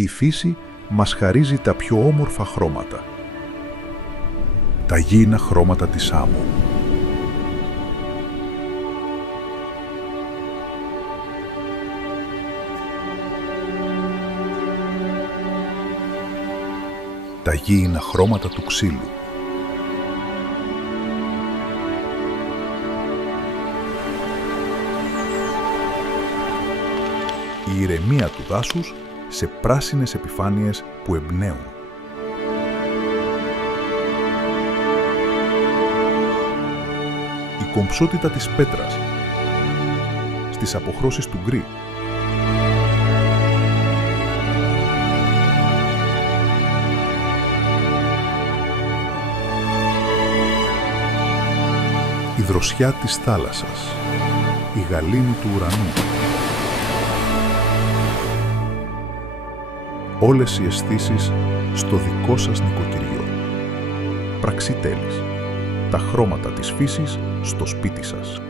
Η φύση μας χαρίζει τα πιο όμορφα χρώματα. Τα γήινα χρώματα της άμμου. Τα γήινα χρώματα του ξύλου. Η ηρεμία του δάσους σε πράσινες επιφάνειες που εμπνέουν. Η κομψότητα της πέτρας στις αποχρώσεις του γκρι. Η δροσιά της θάλασσας, η γαλήνη του ουρανού. Όλες οι αισθήσεις στο δικό σας νοικοκυριό. Πραξιτέλης. Τα χρώματα της φύσης στο σπίτι σας.